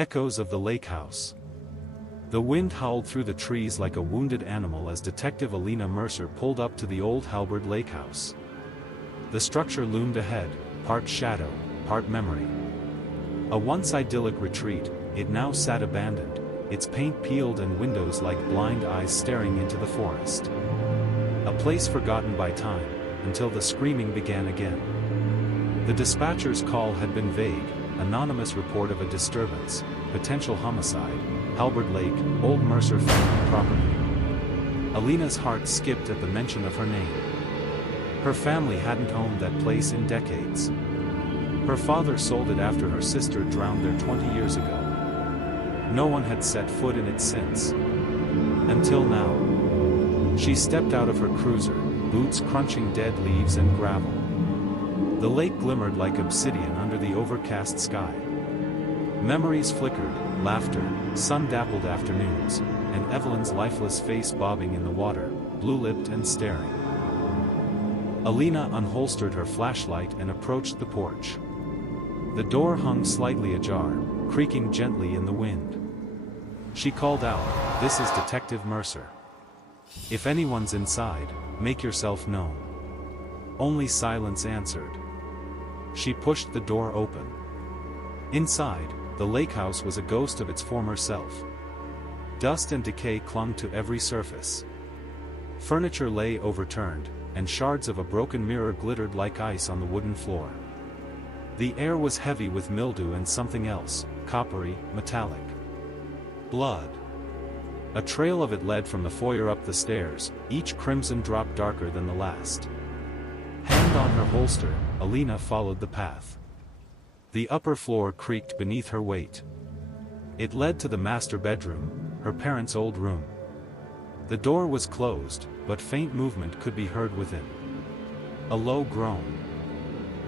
Echoes of the Lakehouse. The wind howled through the trees like a wounded animal as Detective Alina Mercer pulled up to the old Halberd Lakehouse. The structure loomed ahead, part shadow, part memory. A once idyllic retreat, it now sat abandoned, its paint peeled and windows like blind eyes staring into the forest. A place forgotten by time, until the screaming began again. The dispatcher's call had been vague, anonymous report of a disturbance, potential homicide, Halberd Lake, old Mercer family property. Alina's heart skipped at the mention of her name. Her family hadn't owned that place in decades. Her father sold it after her sister drowned there 20 years ago. No one had set foot in it since. Until now. She stepped out of her cruiser, boots crunching dead leaves and gravel. The lake glimmered like obsidian under the overcast sky. Memories flickered, laughter, sun-dappled afternoons, and Evelyn's lifeless face bobbing in the water, blue-lipped and staring. Alina unholstered her flashlight and approached the porch. The door hung slightly ajar, creaking gently in the wind. She called out, "This is Detective Mercer. If anyone's inside, make yourself known." Only silence answered. She pushed the door open. Inside, the lakehouse was a ghost of its former self. Dust and decay clung to every surface. Furniture lay overturned, and shards of a broken mirror glittered like ice on the wooden floor. The air was heavy with mildew and something else, coppery, metallic. Blood. A trail of it led from the foyer up the stairs, each crimson drop darker than the last. Hand on her holster, Alina followed the path. The upper floor creaked beneath her weight. It led to the master bedroom, her parents' old room. The door was closed, but faint movement could be heard within. A low groan.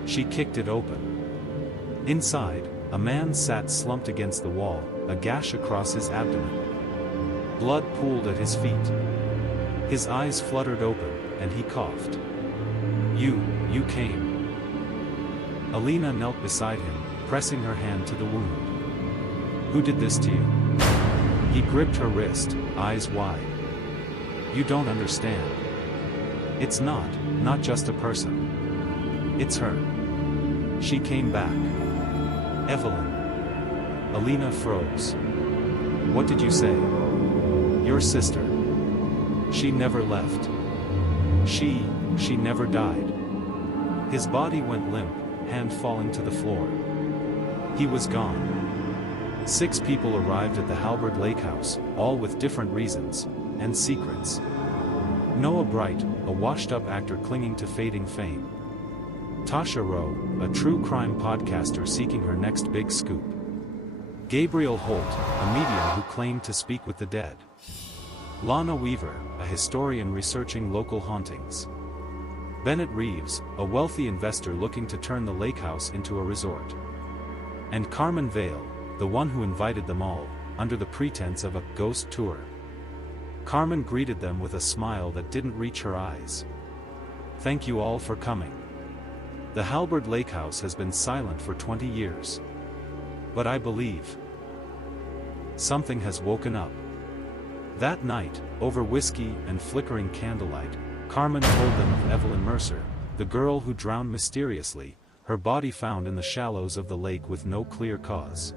She kicked it open. Inside, a man sat slumped against the wall, a gash across his abdomen. Blood pooled at his feet. His eyes fluttered open, and he coughed. You came." Alina knelt beside him, pressing her hand to the wound. "Who did this to you?" He gripped her wrist, eyes wide. "You don't understand. It's not just a person. It's her. She came back. Evelyn." Alina froze. "What did you say?" "Your sister. She never left. She never died." His body went limp, hand falling to the floor. He was gone. 6 people arrived at the Halberd Lakehouse, all with different reasons, and secrets. Noah Bright, a washed-up actor clinging to fading fame. Tasha Rowe, a true crime podcaster seeking her next big scoop. Gabriel Holt, a medium who claimed to speak with the dead. Lana Weaver, a historian researching local hauntings. Bennett Reeves, a wealthy investor looking to turn the lakehouse into a resort. And Carmen Vale, the one who invited them all, under the pretense of a ghost tour. Carmen greeted them with a smile that didn't reach her eyes. "Thank you all for coming. The Halberd Lakehouse has been silent for 20 years. But I believe something has woken up." That night, over whiskey and flickering candlelight, Carmen told them of Evelyn Mercer, the girl who drowned mysteriously, her body found in the shallows of the lake with no clear cause.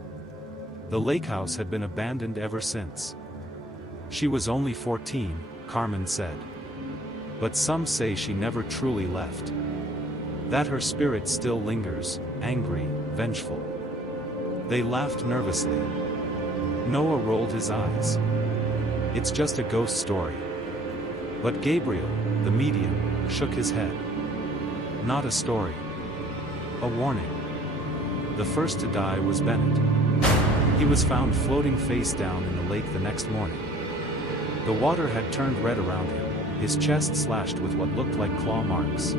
The lakehouse had been abandoned ever since. She was only 14, Carmen said. But some say she never truly left. That her spirit still lingers, angry, vengeful. They laughed nervously. Noah rolled his eyes. "It's just a ghost story." But Gabriel, the medium, shook his head. "Not a story. A warning." The first to die was Bennett. He was found floating face down in the lake the next morning. The water had turned red around him, his chest slashed with what looked like claw marks.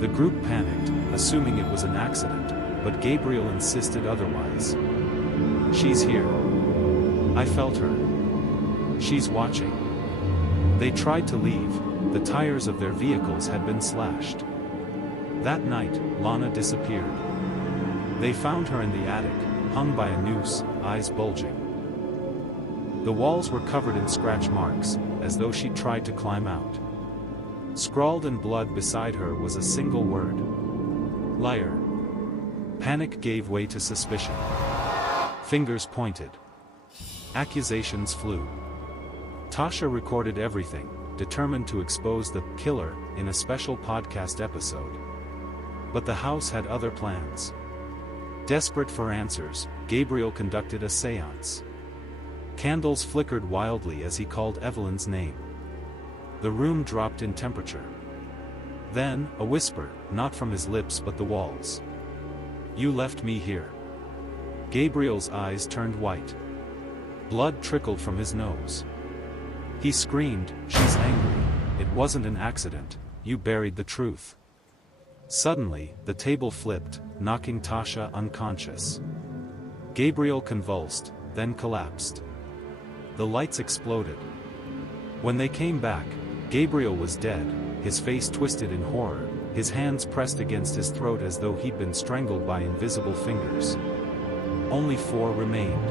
The group panicked, assuming it was an accident, but Gabriel insisted otherwise. "She's here. I felt her. She's watching." They tried to leave, the tires of their vehicles had been slashed. That night, Lana disappeared. They found her in the attic, hung by a noose, eyes bulging. The walls were covered in scratch marks, as though she tried to climb out. Scrawled in blood beside her was a single word. Liar. Panic gave way to suspicion. Fingers pointed. Accusations flew. Tasha recorded everything, determined to expose the killer in a special podcast episode. But the house had other plans. Desperate for answers, Gabriel conducted a séance. Candles flickered wildly as he called Evelyn's name. The room dropped in temperature. Then, a whisper, not from his lips but the walls. "You left me here." Gabriel's eyes turned white. Blood trickled from his nose. He screamed, "She's angry. It wasn't an accident. You buried the truth." Suddenly, the table flipped, knocking Tasha unconscious. Gabriel convulsed, then collapsed. The lights exploded. When they came back, Gabriel was dead, his face twisted in horror, his hands pressed against his throat as though he'd been strangled by invisible fingers. Only 4 remained.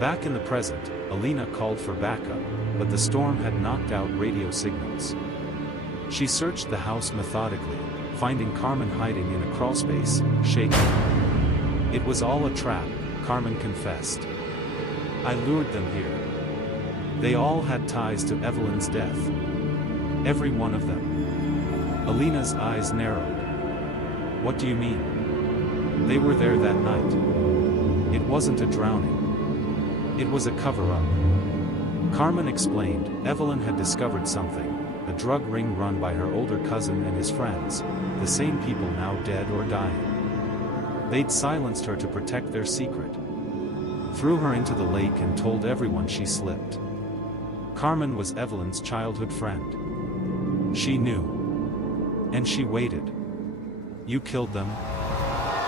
Back in the present, Alina called for backup, but the storm had knocked out radio signals. She searched the house methodically, finding Carmen hiding in a crawlspace, shaking. It was all a trap, Carmen confessed. "I lured them here. They all had ties to Evelyn's death. Every one of them." Alina's eyes narrowed. "What do you mean?" "They were there that night. It wasn't a drowning. It was a cover-up." Carmen explained. Evelyn had discovered something, a drug ring run by her older cousin and his friends, the same people now dead or dying. They'd silenced her to protect their secret. Threw her into the lake and told everyone she slipped. Carmen was Evelyn's childhood friend. She knew. And she waited. "You killed them?"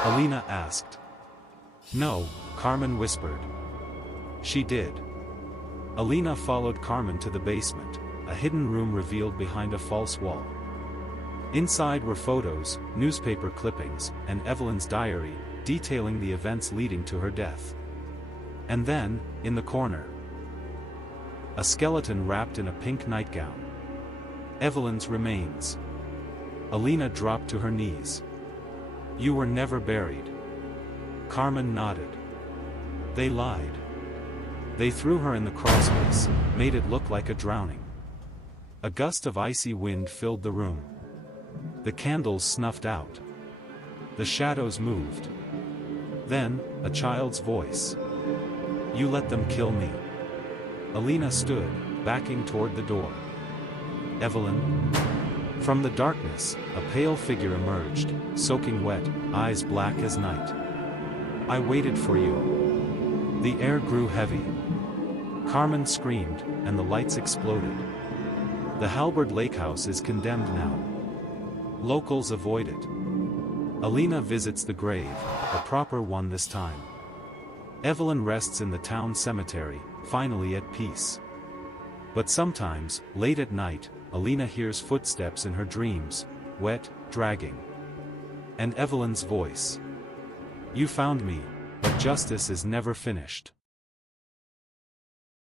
Alina asked. "No," Carmen whispered. "She did." Alina followed Carmen to the basement, a hidden room revealed behind a false wall. Inside were photos, newspaper clippings, and Evelyn's diary, detailing the events leading to her death. And then, in the corner, a skeleton wrapped in a pink nightgown. Evelyn's remains. Alina dropped to her knees. "You were never buried." Carmen nodded. "They lied. They threw her in the crawlspace, made it look like a drowning." A gust of icy wind filled the room. The candles snuffed out. The shadows moved. Then, a child's voice. "You let them kill me." Alina stood, backing toward the door. "Evelyn?" From the darkness, a pale figure emerged, soaking wet, eyes black as night. "I waited for you." The air grew heavy. Carmen screamed, and the lights exploded. The Halberd Lakehouse is condemned now. Locals avoid it. Alina visits the grave, a proper one this time. Evelyn rests in the town cemetery, finally at peace. But sometimes, late at night, Alina hears footsteps in her dreams, wet, dragging. And Evelyn's voice. "You found me, but justice is never finished."